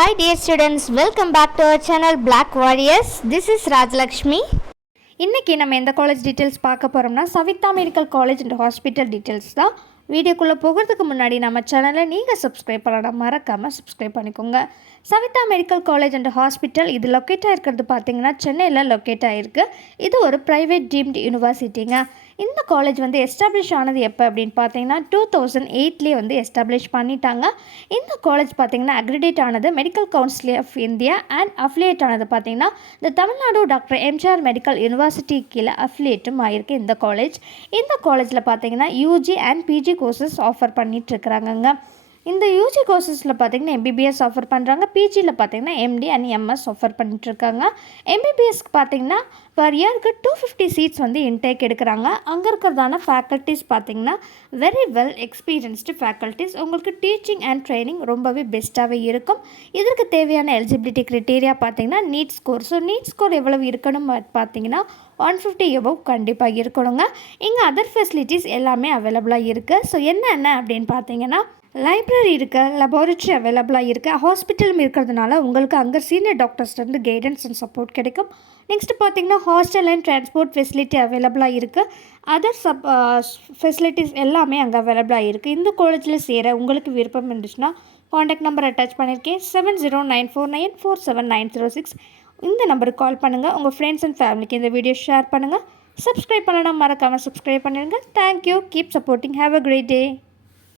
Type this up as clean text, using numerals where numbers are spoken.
Hi dear students, welcome back to our channel Black Warriors. This is Rajlakshmi. இன்றைக்கி நம்ம எந்த college details பார்க்க போகிறோம்னா Saveetha medical college and hospital details தான். வீடியோக்குள்ளே போகிறதுக்கு முன்னாடி நம்ம சேனலை நீங்கள் சப்ஸ்கிரைப் பண்ணலாம், மறக்காமல் சப்ஸ்கிரைப் பண்ணிக்கோங்க. Saveetha medical college and hospital இது லொக்கேட் ஆகிருக்கிறது பார்த்திங்கன்னா சென்னையில் லொக்கேட் ஆகிருக்கு. இது ஒரு ப்ரைவேட் டீம்டு யூனிவர்சிட்டிங்க. இந்த காலேஜ் வந்து எஸ்டாப்ளிஷ் ஆனது எப்போ அப்படின்னு பார்த்தீங்கன்னா 2008 வந்து எஸ்டாப்ளிஷ் பண்ணிட்டாங்க. இந்த காலேஜ் பார்த்திங்கன்னா அக்ரிடேட் ஆனது medical council of India and affiliate ஆனது பார்த்திங்கன்னா இந்த Tamil Nadu doctor MGR medical university கீழே அஃபிலியேட்டும் ஆகிருக்கு இந்த காலேஜ். இந்த காலேஜில் பார்த்திங்கன்னா UG and PG courses offer பண்ணிகிட்ருக்குறாங்கங்க. இந்த யூஜி கோர்சஸில் பார்த்திங்கன்னா எம்பிபிஎஸ் ஆஃபர் பண்ணுறாங்க, பிஜியில் பார்த்திங்கன்னா எம்டி அண்ட் எம்எஸ் ஆஃபர் பண்ணிகிட்ருக்காங்க. எம்பிபிஎஸ்க்கு பார்த்திங்கன்னா பர் இயருக்கு 250 சீட்ஸ் வந்து இன்டேக் எடுக்கிறாங்க. அங்கே இருக்கிறதான ஃபேக்கல்ட்டிஸ் பார்த்திங்கன்னா வெரி வெல் எக்ஸ்பீரியன்ஸ்டு ஃபேக்கல்ட்டிஸ். உங்களுக்கு டீச்சிங் அண்ட் ட்ரைனிங் ரொம்பவே பெஸ்ட்டாகவே இருக்கும். இதற்கு தேவையான எலிஜிபிலிட்டி க்ரைட்டீரியா பார்த்திங்கன்னா NEET score. So NEET score எவ்வளவு இருக்கணும் பார்த்திங்கன்னா 150 எபவ் கண்டிப்பாக இருக்கணுங்க. இங்கே அதர் ஃபெசிலிட்டிஸ் எல்லாமே அவைலபிளாக இருக்குது. ஸோ என்னென்ன அப்படின்னு பார்த்தீங்கன்னா லைப்ரரி இருக்குது, லெபார்ட்ரி அவைலபிளாக இருக்குது, ஹாஸ்பிட்டலும் இருக்கிறதுனால உங்களுக்கு அங்கே சீனியர் டாக்டர்ஸ்லேருந்து கைடன்ஸ் அண்ட் சப்போர்ட் கிடைக்கும். நெக்ஸ்ட்டு பார்த்திங்கன்னா ஹாஸ்டல் அண்ட் டிரான்ஸ்போர்ட் ஃபெசிலிட்டி அவைலபிளாக இருக்குது. அதர் ஃபெசிலிட்டிஸ் எல்லாமே அங்கே அவைலபிளாக இருக்குது. இந்த காலேஜில் சேர உங்களுக்கு விருப்பம் இருந்துச்சுன்னா காண்டாக்ட் நம்பர் அட்டாச் பண்ணியிருக்கேன் 7094947996. இந்த நம்பருக்கு கால் பண்ணுங்கள். உங்கள் ஃப்ரெண்ட்ஸ் அண்ட் ஃபேமிலிக்கு இந்த வீடியோ ஷேர் பண்ணுங்கள். சப்ஸ்கிரைப் பண்ணணும், மறக்காமல் சப்ஸ்கிரைப் பண்ணிடுங்க. Thank you. Keep supporting. Have a great day.